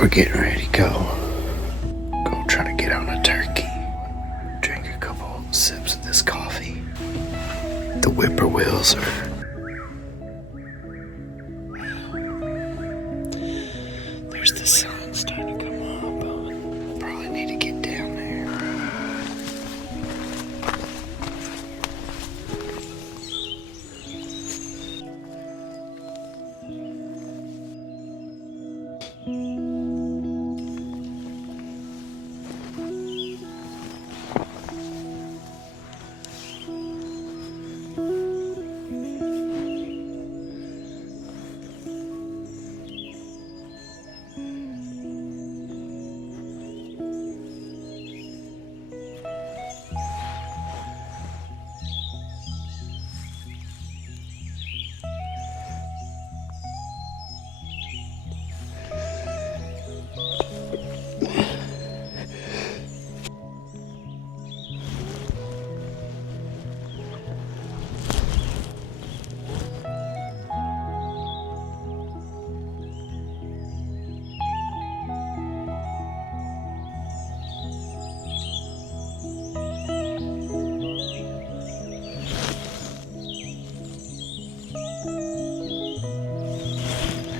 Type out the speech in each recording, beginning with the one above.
we're getting ready to go. Go try to get on a turkey. Drink a couple sips of this coffee. The whippoorwills are... There's the sun starting to come up. I'll probably need to get down there.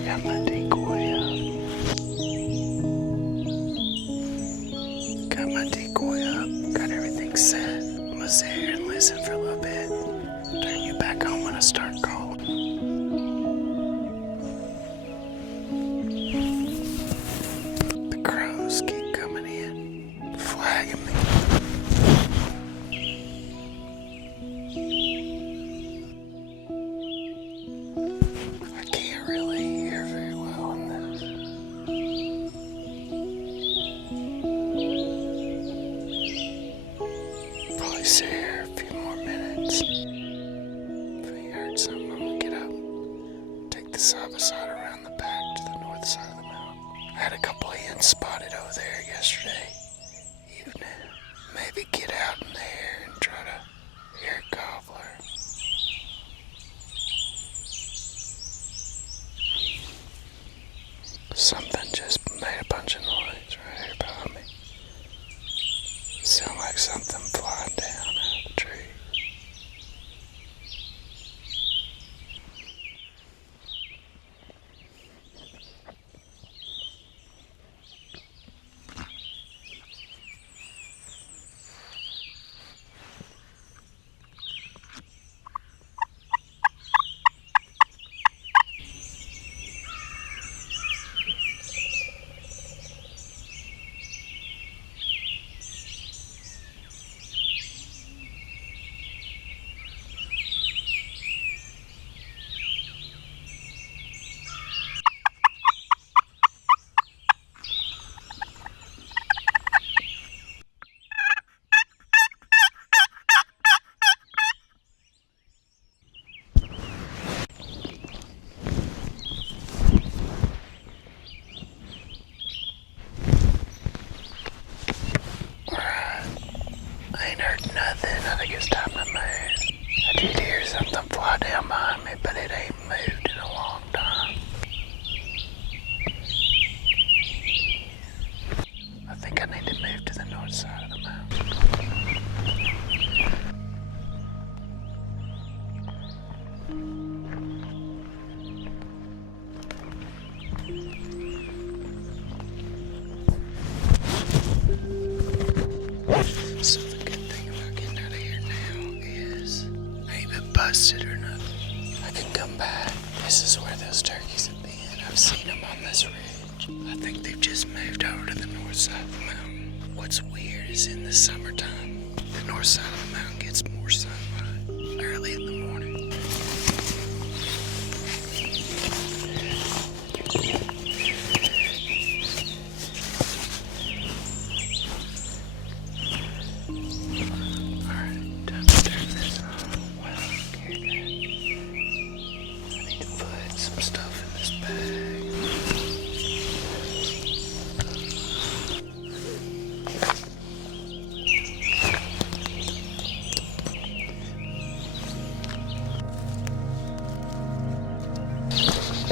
Got my decoy up. Got my decoy up. Got everything set. I'm gonna sit here and listen for a little bit. Turn you back on when I start calling. The crows keep coming in, flagging me. Sit here a few more minutes. If I heard something, I'm gonna get up, take the side around the back to the north side of the mountain. I had a couple of hens spotted over there yesterday evening. Maybe get out in there and try to hear a gobbler. Something just made a bunch of noise right here behind me. Sound like something flying down out of the tree. Nothing. I think it's time to move. I did hear something fly down behind me, but it ain't moved in a long time. I think I need to move to the north side of the mountain. So the good thing about getting out of here now is I ain't been busted or nothing. I can come back. This is where those turkeys have been. I've seen them on this ridge. I think they've just moved over to the north side of the mountain. What's weird is in the summertime, the north side of the mountain gets more sunlight early in the morning.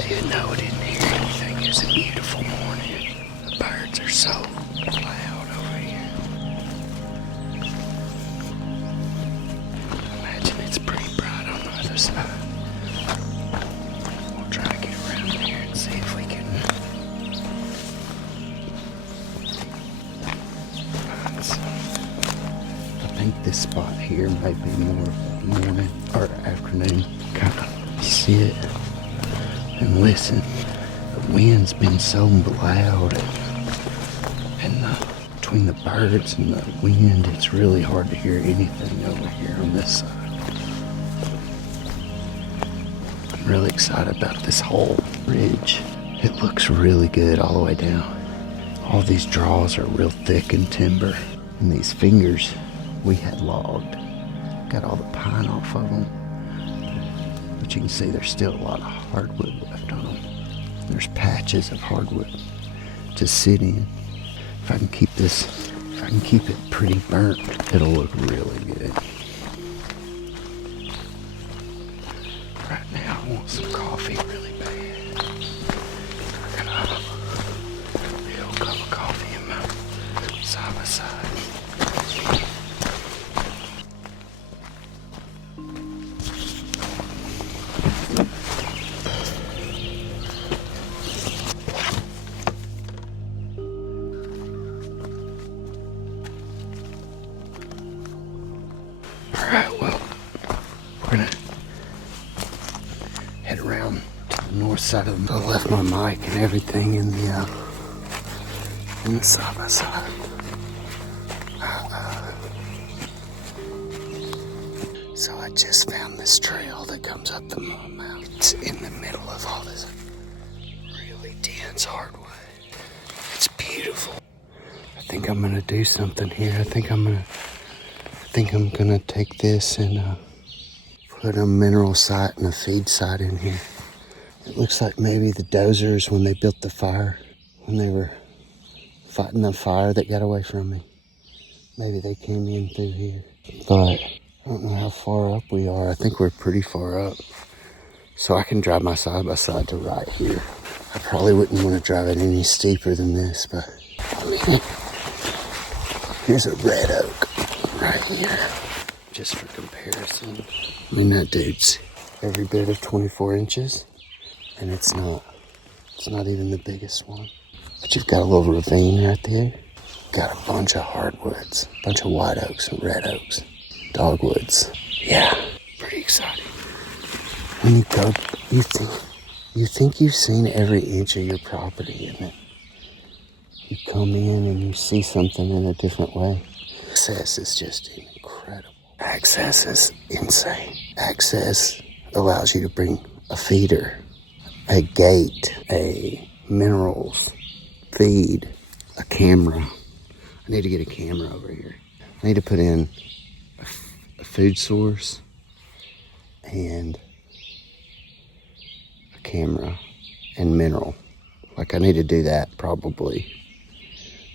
Even though I didn't hear anything, it was a beautiful morning. other side. We'll try to get around here and see if we can find some. I think this spot here might be more morning or afternoon. Kind of sit and listen. The wind's been so loud, and between the birds and the wind, it's really hard to hear anything over here on this side. I'm really excited about this whole ridge. It looks really good all the way down. All these draws are real thick in timber, and these fingers we had logged. Got all the pine off of them, but you can see there's still a lot of hardwood left on them. There's patches of hardwood to sit in. If I can keep it pretty burnt, it'll look really good. Right now, I want some coffee really bad. I got a real cup of coffee in my side by side. Alright, well, we're gonna head around to the north side of the... I left my mic and everything in the side by side. So I just found this trail that comes up the mountain. It's in the middle of all this really dense hardwood. It's beautiful. I think I'm gonna do something here. I think I'm gonna take this and put a mineral site and a feed site in here. It looks like maybe the dozers, when they built the fire, when they were fighting the fire that got away from me, maybe they came in through here. But I don't know how far up we are. I think we're pretty far up. So I can drive my side by side to right here. I probably wouldn't want to drive it any steeper than this, but I mean, here's a red oak right here, just for comparison. I mean, that dude's every bit of 24 inches, and it's not even the biggest one. But you've got a little ravine right there. Got a bunch of hardwoods, a bunch of white oaks and red oaks, dogwoods. Yeah, pretty exciting. When you go, you think you've seen every inch of your property, and then you come in and you see something in a different way. Access is just incredible. Access is insane. Access allows you to bring a feeder, a gate, a minerals, feed, a camera. I need to get a camera over here. I need to put in a food source and a camera and mineral. Like, I need to do that probably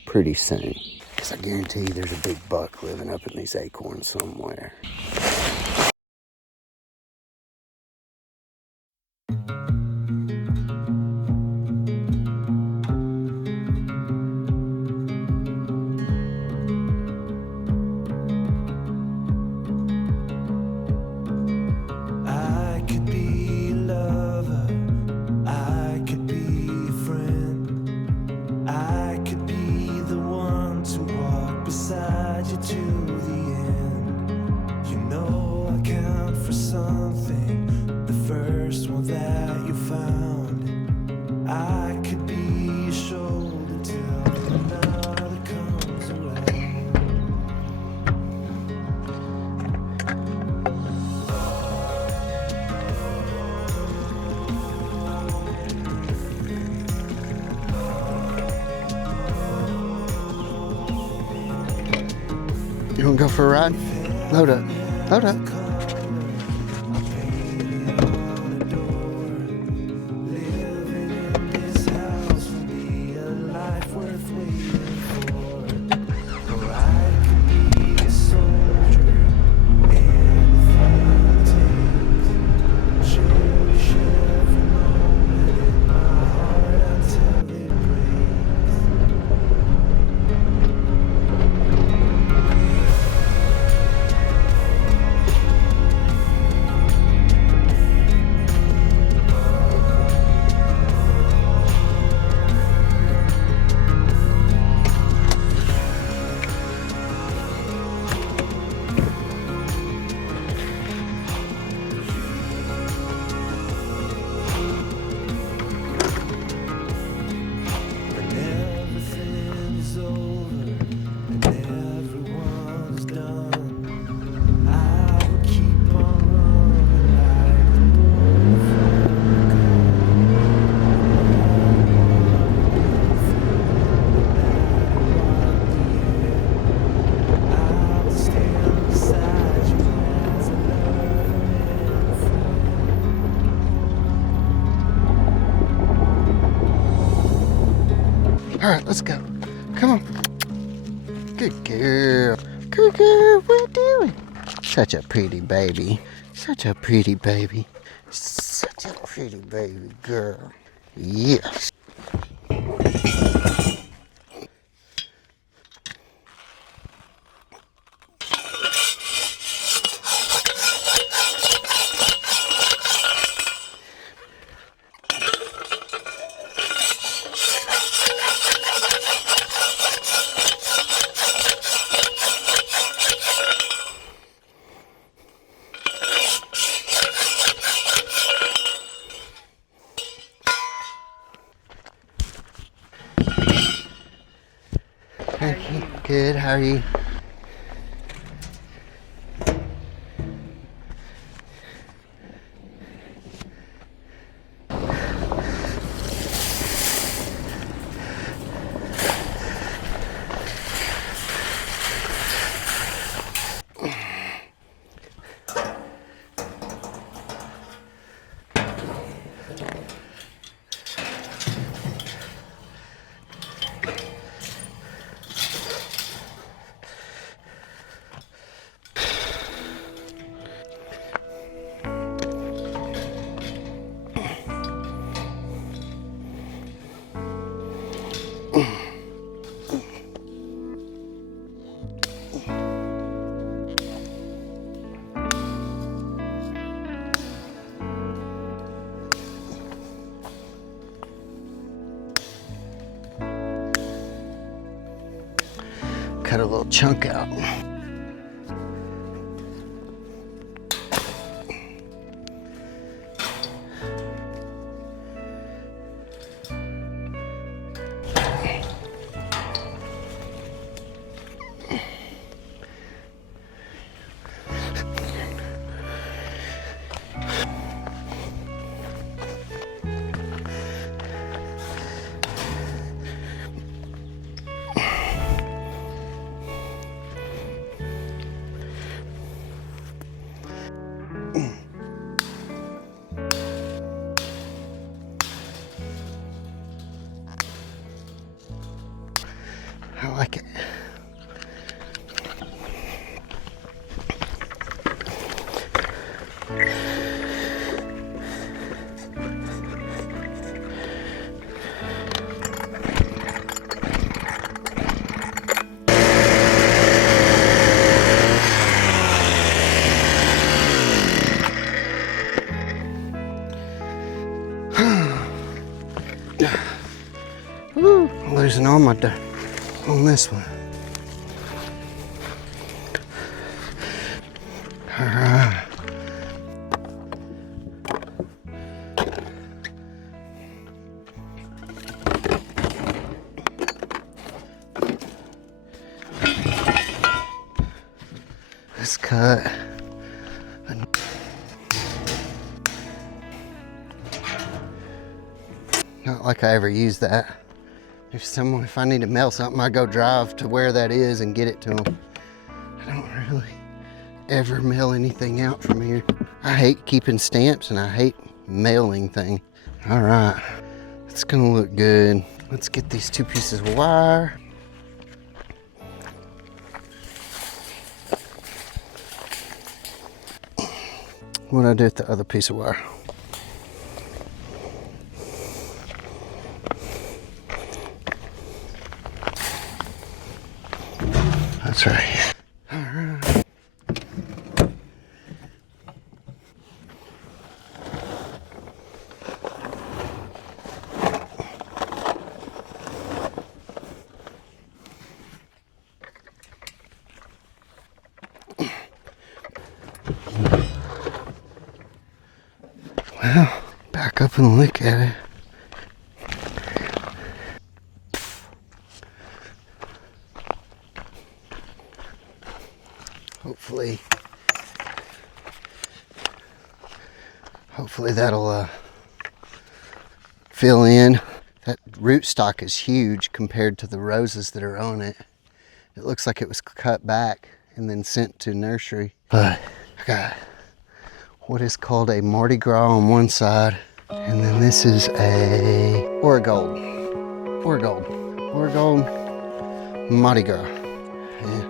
pretty soon. Because I guarantee you there's a big buck living up in these acorns somewhere. You wanna go for a ride? Load up. Load up. All right, let's go. Come on. Good girl. Good girl, what are you doing? Such a pretty baby. Such a pretty baby. Such a pretty baby girl. Yes. Good, how are you? Cut a little chunk out. I like it. Woo, losing all my dirt on this one. All right. Let's cut. Not like I ever use that. If I need to mail something, I go drive to where that is and get it to them. I don't really ever mail anything out from here. I hate keeping stamps and I hate mailing things. All right, it's gonna look good. Let's get these 2 pieces of wire. What do I do with the other piece of wire? That's right. All right. Well, back up and look at it. Hopefully that'll fill in. That rootstock is huge compared to the roses that are on it. It looks like it was cut back and then sent to nursery. But I got what is called a Mardi Gras on one side, and then this is a Origold. we're going Mardi Gras. Yeah.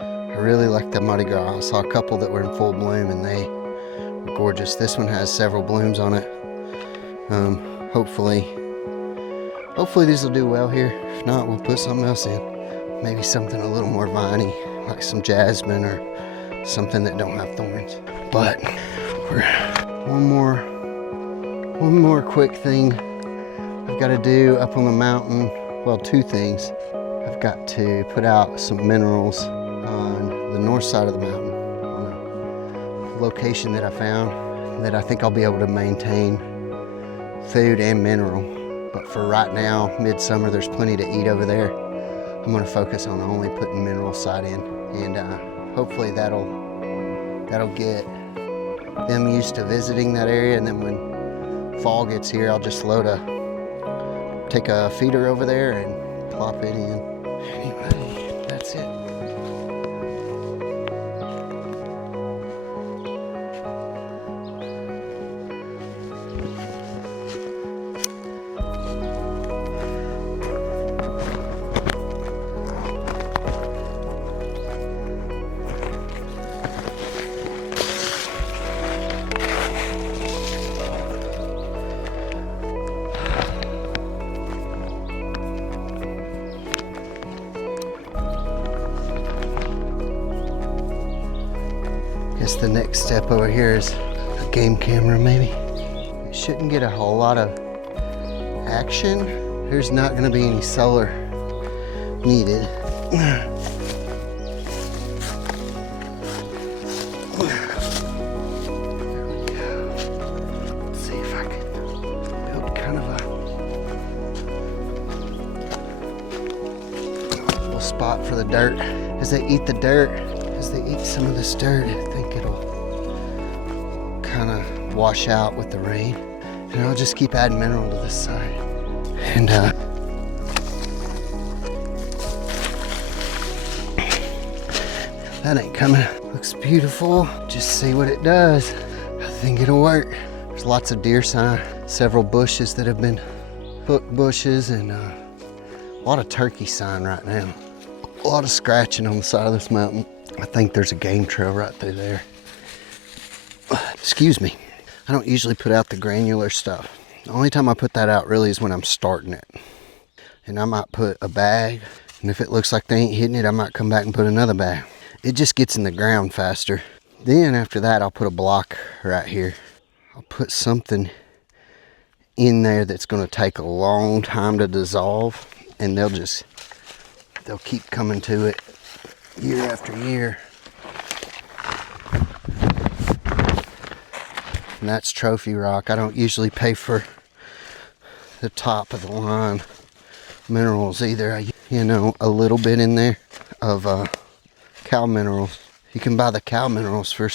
I really like the Mardi Gras. I saw a couple that were in full bloom and they were gorgeous. This one has several blooms on it. Hopefully these will do well here. If not, we'll put something else in. Maybe something a little more viney, like some jasmine or something that don't have thorns. But one more quick thing I've got to do up on the mountain. Well, two things. I've got to put out some minerals on the north side of the mountain on a location that I found that I think I'll be able to maintain food and mineral. But for right now, midsummer, there's plenty to eat over there. I'm going to focus on only putting mineral side in, and hopefully that'll get them used to visiting that area. And then when fall gets here, I'll just take a feeder over there and plop it in. Anyway, that's it. Guess the next step over here is a game camera, maybe. It shouldn't get a whole lot of action. There's not going to be any solar needed. There we go. Let's see if I can build kind of a little spot for the dirt. As they eat the dirt, as they eat some of this dirt, I think it'll kind of wash out with the rain. And I'll just keep adding mineral to this side. And that ain't coming. Looks beautiful. Just see what it does. I think it'll work. There's lots of deer sign, several bushes that have been hook bushes, and a lot of turkey sign right now. A lot of scratching on the side of this mountain. I think there's a game trail right through there. Excuse me. I don't usually put out the granular stuff. The only time I put that out really is when I'm starting it. And I might put a bag, and if it looks like they ain't hitting it, I might come back and put another bag. It just gets in the ground faster. Then after that, I'll put a block right here. I'll put something in there that's gonna take a long time to dissolve, and they'll keep coming to it year after year. And that's trophy rock. I don't usually pay for the top of the line minerals either. A little bit in there of cow minerals. You can buy the cow minerals for,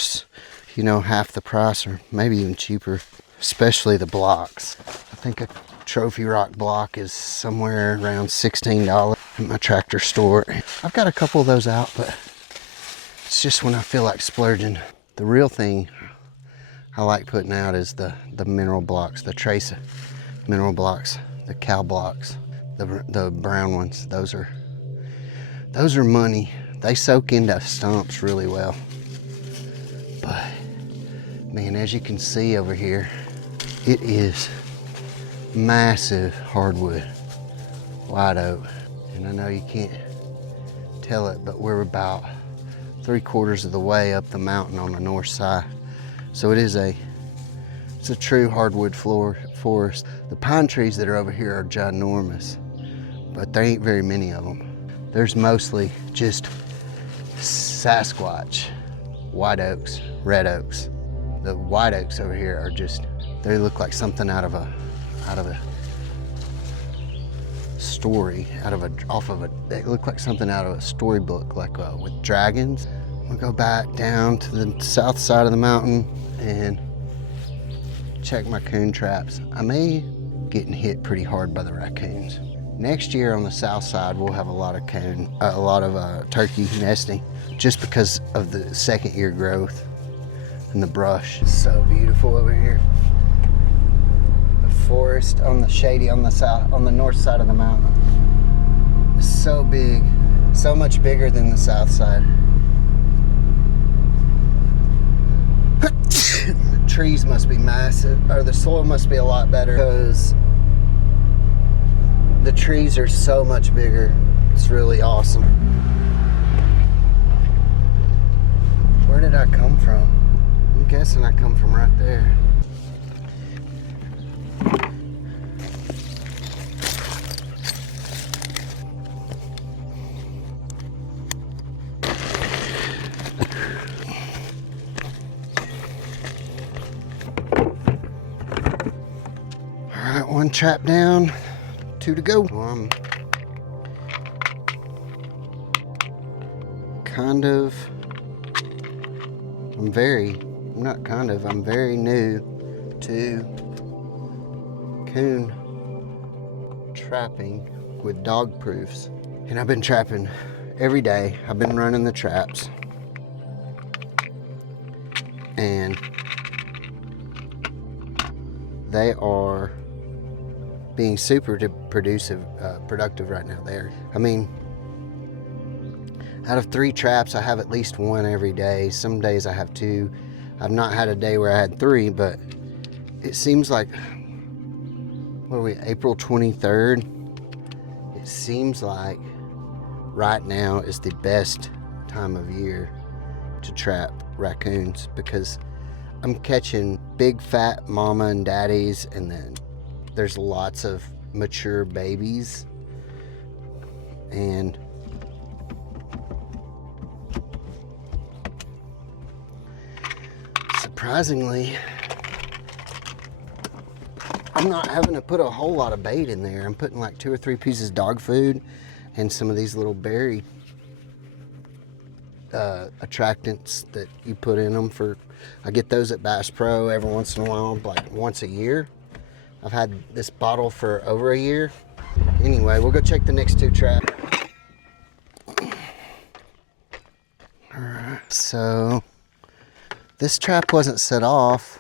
half the price or maybe even cheaper, especially the blocks. I think a trophy rock block is somewhere around $16 at my tractor store. I've got a couple of those out, but it's just when I feel like splurging. The real thing I like putting out is the mineral blocks, the trace mineral blocks, the cow blocks, the brown ones. Those are money. They soak into stumps really well. But man, as you can see over here, it is massive hardwood, white oak. And I know you can't tell it, but we're about 3/4 of the way up the mountain on the north side. So it's a true hardwood forest. The pine trees that are over here are ginormous, but there ain't very many of them. There's mostly just Sasquatch, white oaks, red oaks. The white oaks over here are they look like something out of a story, they look like something out of a storybook, like with dragons. We'll go back down to the south side of the mountain and check my coon traps. I may getting hit pretty hard by the raccoons. Next year on the south side, we'll have a lot of turkey nesting, just because of the second year growth and the brush. So beautiful over here. The forest on the shady on the north side of the mountain. It's so big, so much bigger than the south side. The trees must be massive, or the soil must be a lot better, because the trees are so much bigger. It's really awesome. Where did I come from? I'm guessing I come from right there. All right, one trap down, 2 to go. I'm I'm very new to coon trapping with dog proofs. And I've been trapping every day. I've been running the traps. And they are being super productive right now. Out of 3 traps, I have at least 1 every day. Some days I have 2. I've not had a day where I had 3, but it seems like, what are we, April 23rd? It seems like right now is the best time of year to trap raccoons, because I'm catching big fat mama and daddies, and then there's lots of mature babies. And surprisingly, I'm not having to put a whole lot of bait in there. I'm putting like 2 or 3 pieces of dog food and some of these little berry attractants that you put in them for. I get those at Bass Pro every once in a while, like once a year. I've had this bottle for over a year. Anyway, we'll go check the next 2 traps. All right, so this trap wasn't set off,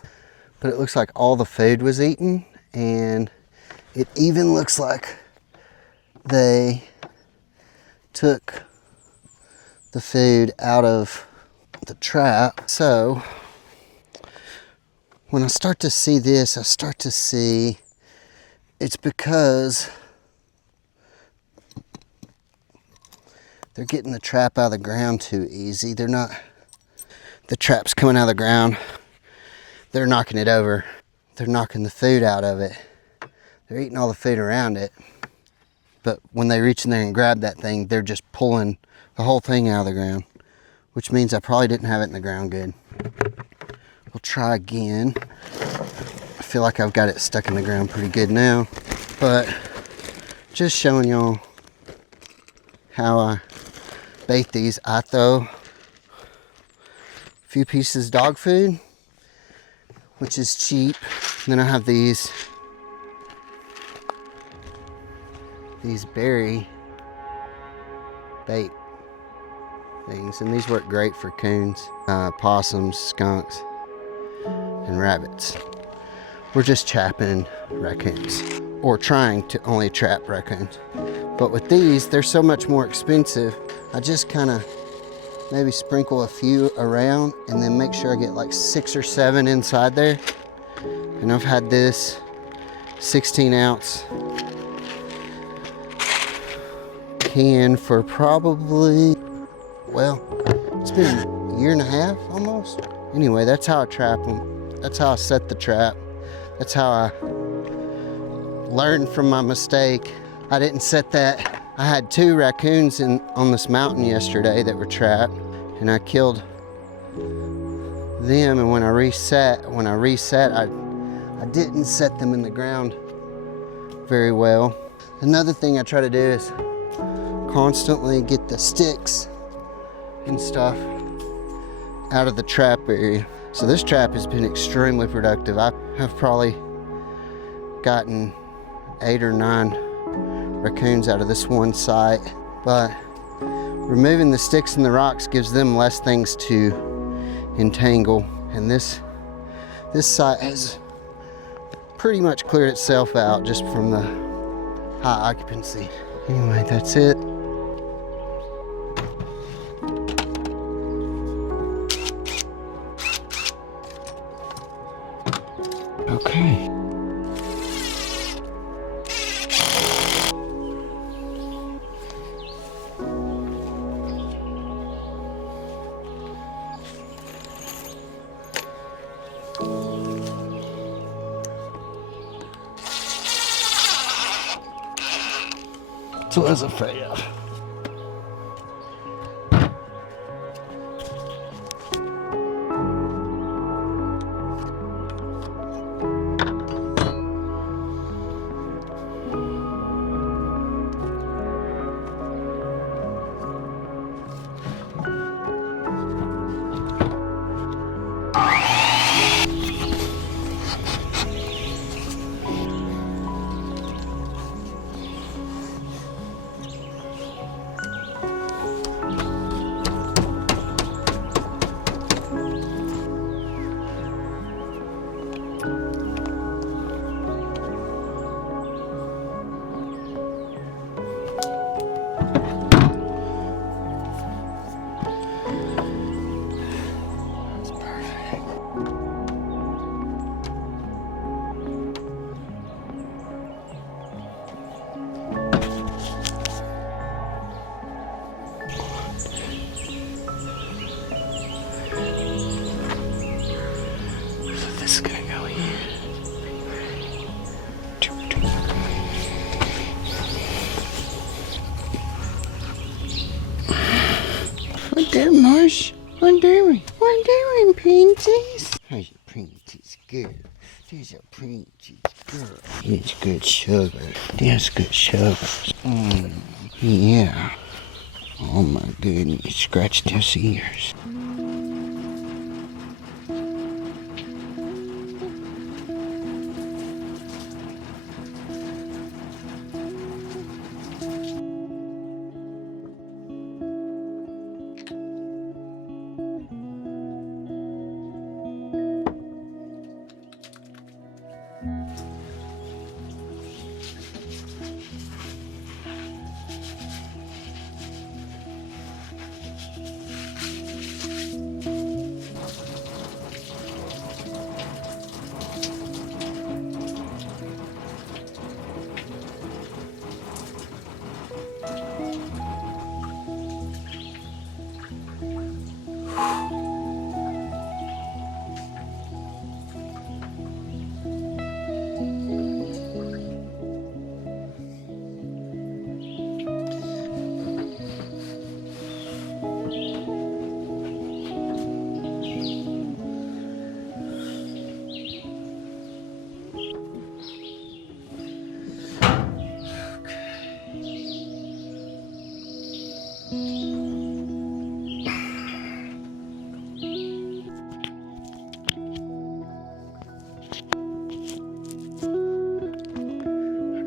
but it looks like all the food was eaten, and it even looks like they took the food out of the trap. So when I start to see this, I start to see it's because they're getting the trap out of the ground too easy. They're not, the trap's coming out of the ground, they're knocking it over. They're knocking the food out of it. They're eating all the food around it. But when they reach in there and grab that thing, they're just pulling the whole thing out of the ground, which means I probably didn't have it in the ground good. We'll try again. I feel like I've got it stuck in the ground pretty good now, but just showing y'all how I bait these. I throw a few pieces of dog food, which is cheap. And then I have these berry bait things, and these work great for coons, possums, skunks, and rabbits. We're just trapping raccoons, or trying to only trap raccoons. But with these, they're so much more expensive. I just kind of maybe sprinkle a few around and then make sure I get like 6 or 7 inside there. And I've had this 16-ounce can for probably, well, it's been a year and a half almost. Anyway, that's how I trap them. That's how I set the trap. That's how I learned from my mistake. I didn't set that. I had 2 raccoons on this mountain yesterday that were trapped, and I killed them. And when I reset, I didn't set them in the ground very well. Another thing I try to do is constantly get the sticks and stuff out of the trap area. So this trap has been extremely productive. I have probably gotten 8 or 9 raccoons out of this one site, but removing the sticks and the rocks gives them less things to entangle. And this site has pretty much cleared itself out just from the high occupancy. Anyway, that's it. Okay. That's what I was afraid of. This is gonna go in. What doing, Marsh? What doing? What doing, Princess? How's your Princess girl? There's a Princess girl. It's good sugar. That's good sugar. Yeah. Oh my goodness, scratched his ears.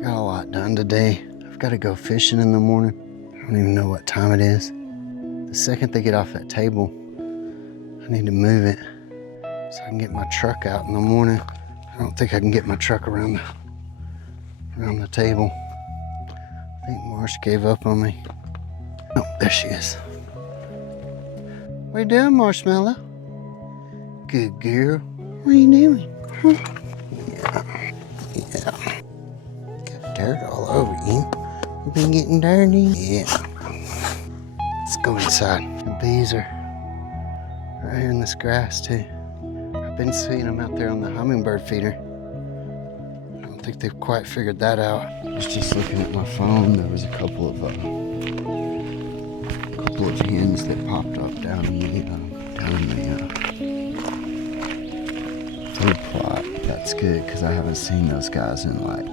Got a lot done today. I've got to go fishing in the morning. I don't even know what time it is. The second they get off that table, I need to move it so I can get my truck out in the morning. I don't think I can get my truck around the table. I think Marsh gave up on me. Oh, there she is. What are you doing, Marshmallow? Good girl. What are you doing? Huh? Yeah. Got dirt all over you. You been getting dirty? Yeah. Let's go inside. The bees are right here in this grass too. I've been seeing them out there on the hummingbird feeder. I don't think they've quite figured that out. I was just looking at my phone. There was a couple of hens that popped up down in the food plot. That's good because I haven't seen those guys in like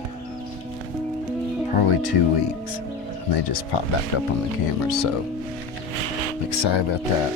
probably 2 weeks, and they just popped back up on the camera. So I'm excited about that.